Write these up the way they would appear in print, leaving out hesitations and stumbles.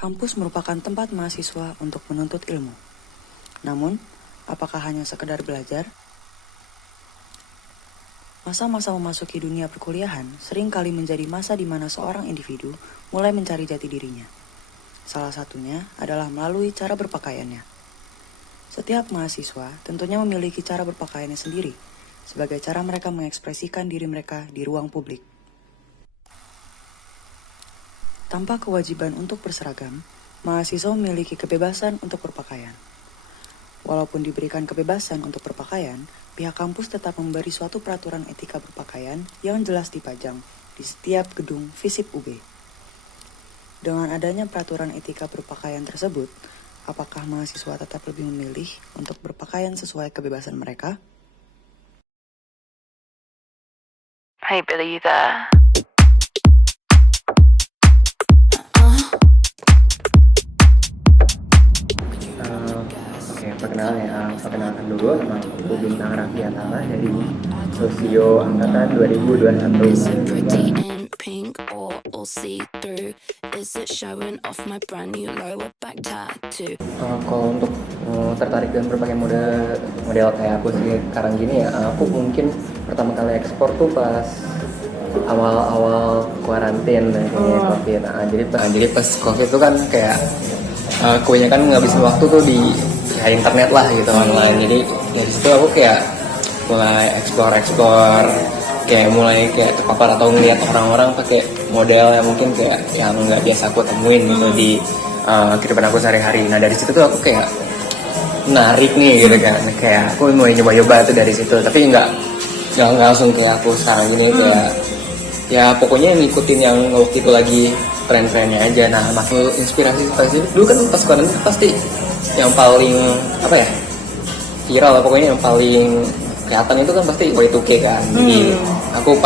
Kampus merupakan tempat mahasiswa untuk menuntut ilmu. Namun, apakah hanya sekedar belajar? Masa-masa memasuki dunia perkuliahan sering kali menjadi masa di mana seorang individu mulai mencari jati dirinya. Salah satunya adalah melalui cara berpakaiannya. Setiap mahasiswa tentunya memiliki cara berpakaiannya sendiri, sebagai cara mereka mengekspresikan diri mereka di ruang publik. Tanpa kewajiban untuk berseragam, mahasiswa memiliki kebebasan untuk berpakaian. Walaupun diberikan kebebasan untuk berpakaian, pihak kampus tetap memberi suatu peraturan etika berpakaian yang jelas dipajang di setiap gedung FISIP UB. Dengan adanya peraturan etika berpakaian tersebut, apakah mahasiswa tetap lebih memilih untuk berpakaian sesuai kebebasan mereka? Hey Billy, you there? Perkenalkan dulu, nama aku Bintang Raffiatala dari Sosio Angkatan 2021. Kalau untuk tertarik dan berbagai model kayak aku sih sekarang gini ya, aku mungkin pertama kali ekspor tuh pas awal-awal kuarantin COVID. Jadi pas COVID tuh kan kayak kebanyakan ngabisin waktu tuh di internet lah gitu online. Jadi dari situ aku kayak mulai explore kayak mulai kayak terpapar atau ngeliat orang-orang pakai model yang mungkin kayak yang nggak biasa aku temuin gitu di kehidupan aku sehari-hari. Nah dari situ tuh aku kayak menarik nih gitu kan, kayak aku mulai nyoba-nyoba tuh dari situ. Tapi nggak langsung kayak aku sekarang gini kayak ya pokoknya ngikutin yang waktu itu lagi tren-trennya aja. Nah maksud inspirasi pasti dulu kan pas kuarantin pasti yang paling viral, pokoknya yang paling kelihatan itu kan pasti Y2K kan. Jadi aku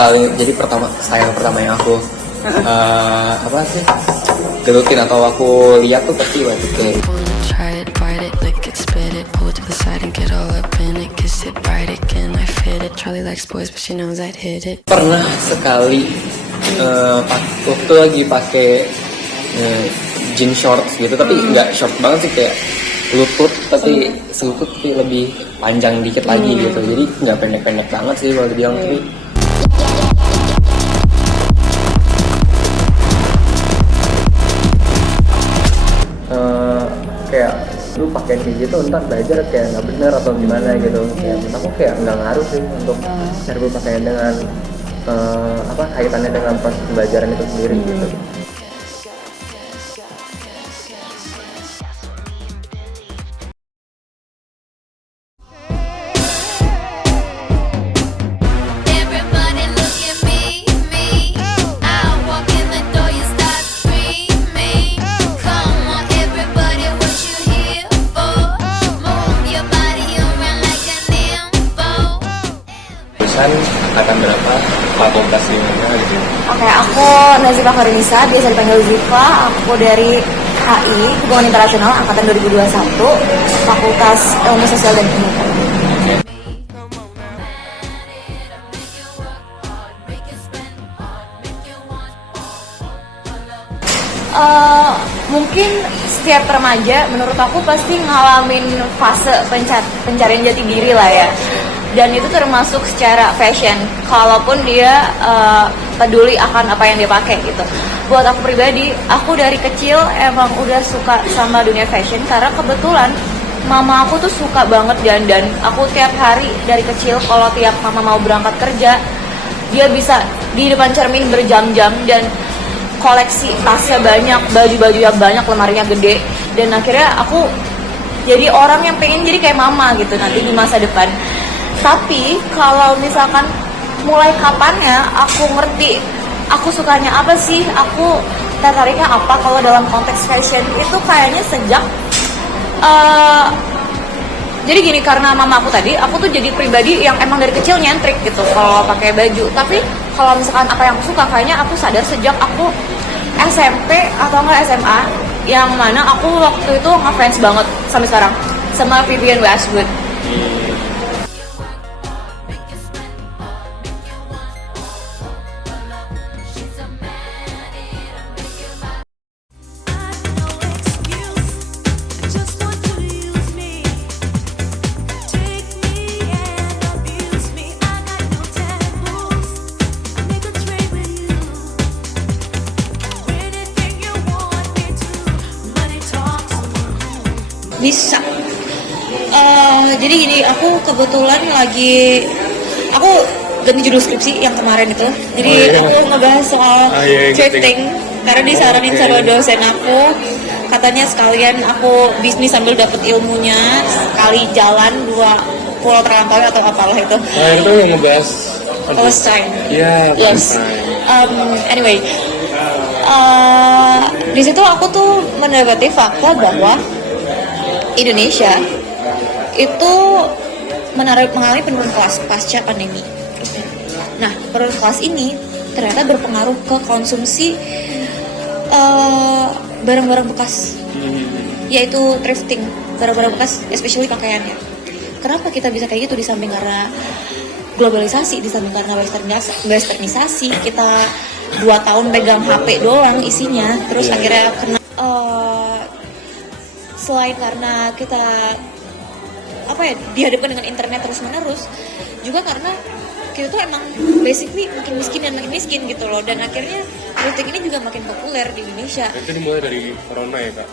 style pertama yang aku gelutin atau aku lihat tuh pasti Y2K. Pernah sekali waktu lagi pakai jeans shorts gitu, tapi nggak short banget sih, kayak lutut tapi selutut tapi lebih panjang dikit lagi gitu, jadi nggak pendek-pendek banget sih kalau dibilang. Tapi kayak lu pakai kayak gitu ntar belajar kayak nggak bener atau gimana gitu. Kayak menurut aku kayak nggak ngaruh sih untuk cara berpakaian dengan kaitannya dengan proses pembelajaran itu sendiri gitu. Akan berapa fakultas di mana gitu? Oke, aku Nazifa Farinisa, biasa dipanggil Ziva. Aku dari HI, Hubungan Internasional, Angkatan 2021, Fakultas Ilmu Sosial dan Pendidikan. Mungkin setiap remaja menurut aku pasti ngalamin fase pencarian jati diri lah ya. Dan itu termasuk secara fashion, kalaupun dia peduli akan apa yang dia pakai gitu. Buat aku pribadi, aku dari kecil emang udah suka sama dunia fashion karena kebetulan mama aku tuh suka banget dandan. Aku tiap hari dari kecil kalau tiap mama mau berangkat kerja, dia bisa di depan cermin berjam-jam dan koleksi tasnya banyak, baju-bajunya banyak, lemarinya gede. Dan akhirnya aku jadi orang yang pengen jadi kayak mama gitu nanti di masa depan. Tapi kalau misalkan mulai kapannya aku ngerti aku sukanya apa sih, aku tertariknya apa kalau dalam konteks fashion, itu kayaknya sejak jadi gini, karena mama aku tadi, aku tuh jadi pribadi yang emang dari kecil nyentrik gitu kalau pakai baju. Tapi kalau misalkan apa yang aku suka, kayaknya aku sadar sejak aku SMP atau enggak SMA, yang mana aku waktu itu ngefans banget sampai sekarang sama Vivienne Westwood. Bisa. Jadi gini, aku kebetulan aku ganti judul skripsi yang kemarin itu. Jadi aku ngebahas soal thrifting karena disaranin sama dosen aku, katanya sekalian aku bisnis sambil dapet ilmunya, sekali jalan 2 pulau terlampaui atau apalah itu. Itu yang ngebahas Palestine. Iya, Yes. Anyway, di situ aku tuh mendapati fakta bahwa Indonesia itu mengalami penurunan kelas pasca pandemi. Nah, penurunan kelas ini ternyata berpengaruh ke konsumsi barang-barang bekas, yaitu thrifting, barang-barang bekas, especially pakaiannya. Kenapa kita bisa kayak gitu? Di samping karena globalisasi, di samping karena westernisasi, kita 2 tahun pegang HP doang isinya, terus akhirnya kena selain karena kita dihadapkan dengan internet terus menerus, juga karena kita tuh emang basically makin miskin dan makin miskin gitu loh, dan akhirnya thrifting ini juga makin populer di Indonesia. Itu dimulai dari corona ya kak?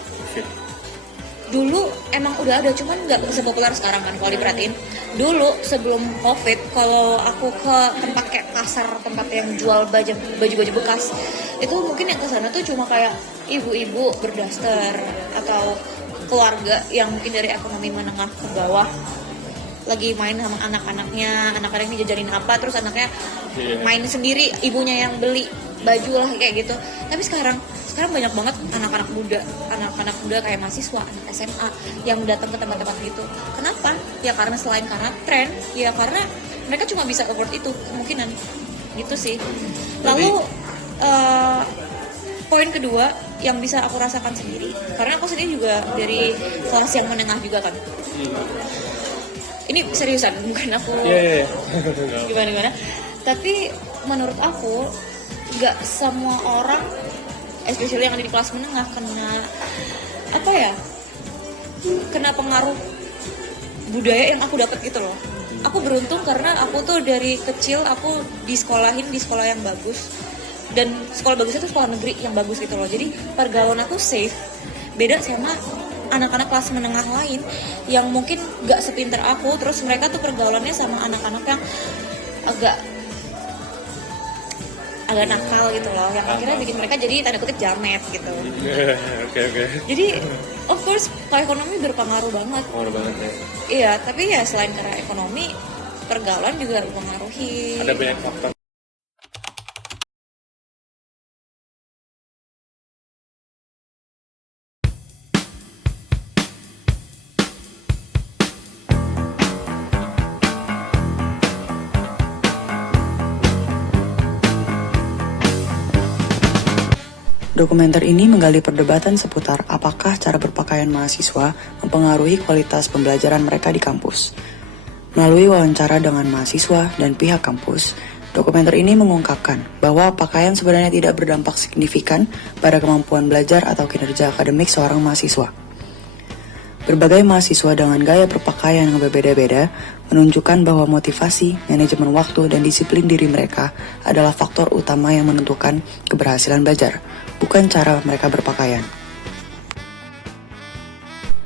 Dulu emang udah ada, cuman nggak sepopuler sekarang kan kalau diperhatiin. Dulu sebelum COVID, kalau aku ke tempat kayak pasar, tempat yang jual baju-baju bekas, itu mungkin yang kesana tuh cuma kayak ibu-ibu berdaster atau keluarga yang mungkin dari ekonomi menengah ke bawah lagi main sama anak-anaknya ini jajanin apa, terus anaknya main sendiri, ibunya yang beli baju lah kayak gitu. Tapi sekarang banyak banget anak-anak muda kayak mahasiswa, anak SMA yang datang ke tempat-tempat gitu. Kenapa? Ya karena selain karena tren, ya karena mereka cuma bisa afford itu kemungkinan gitu sih. Lalu poin kedua yang bisa aku rasakan sendiri, karena aku sendiri juga dari kelas yang menengah juga kan. Ini seriusan, bukan aku gimana. Tapi menurut aku nggak semua orang, especially yang ada di kelas menengah, kena pengaruh budaya yang aku dapat gitu loh. Aku beruntung karena aku tuh dari kecil aku disekolahin di sekolah yang bagus, dan sekolah bagusnya tuh sekolah negeri yang bagus gitu loh. Jadi pergaulan aku safe, beda sama anak-anak kelas menengah lain yang mungkin gak sepinter aku, terus mereka tuh pergaulannya sama anak-anak yang agak nakal gitu loh, yang akhirnya bikin mereka jadi tanda kutip jamet gitu. Oke. Jadi of course kalau ekonomi berpengaruh banget. Ya. Iya, tapi ya selain karena ekonomi, pergaulan juga mempengaruhi. Ada banyak faktor. Dokumenter ini menggali perdebatan seputar apakah cara berpakaian mahasiswa mempengaruhi kualitas pembelajaran mereka di kampus. Melalui wawancara dengan mahasiswa dan pihak kampus, dokumenter ini mengungkapkan bahwa pakaian sebenarnya tidak berdampak signifikan pada kemampuan belajar atau kinerja akademik seorang mahasiswa. Berbagai mahasiswa dengan gaya berpakaian yang berbeda-beda menunjukkan bahwa motivasi, manajemen waktu, dan disiplin diri mereka adalah faktor utama yang menentukan keberhasilan belajar, bukan cara mereka berpakaian.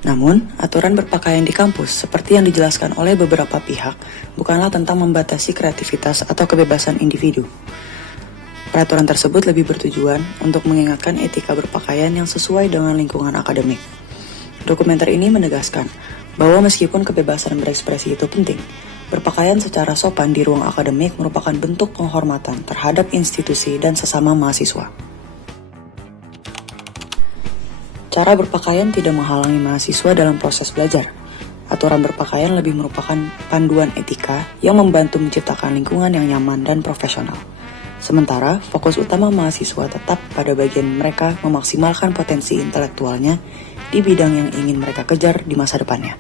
Namun, aturan berpakaian di kampus, seperti yang dijelaskan oleh beberapa pihak, bukanlah tentang membatasi kreativitas atau kebebasan individu. Peraturan tersebut lebih bertujuan untuk mengingatkan etika berpakaian yang sesuai dengan lingkungan akademik. Dokumenter ini menegaskan bahwa meskipun kebebasan berekspresi itu penting, berpakaian secara sopan di ruang akademik merupakan bentuk penghormatan terhadap institusi dan sesama mahasiswa. Cara berpakaian tidak menghalangi mahasiswa dalam proses belajar. Aturan berpakaian lebih merupakan panduan etika yang membantu menciptakan lingkungan yang nyaman dan profesional. Sementara, fokus utama mahasiswa tetap pada bagian mereka memaksimalkan potensi intelektualnya di bidang yang ingin mereka kejar di masa depannya.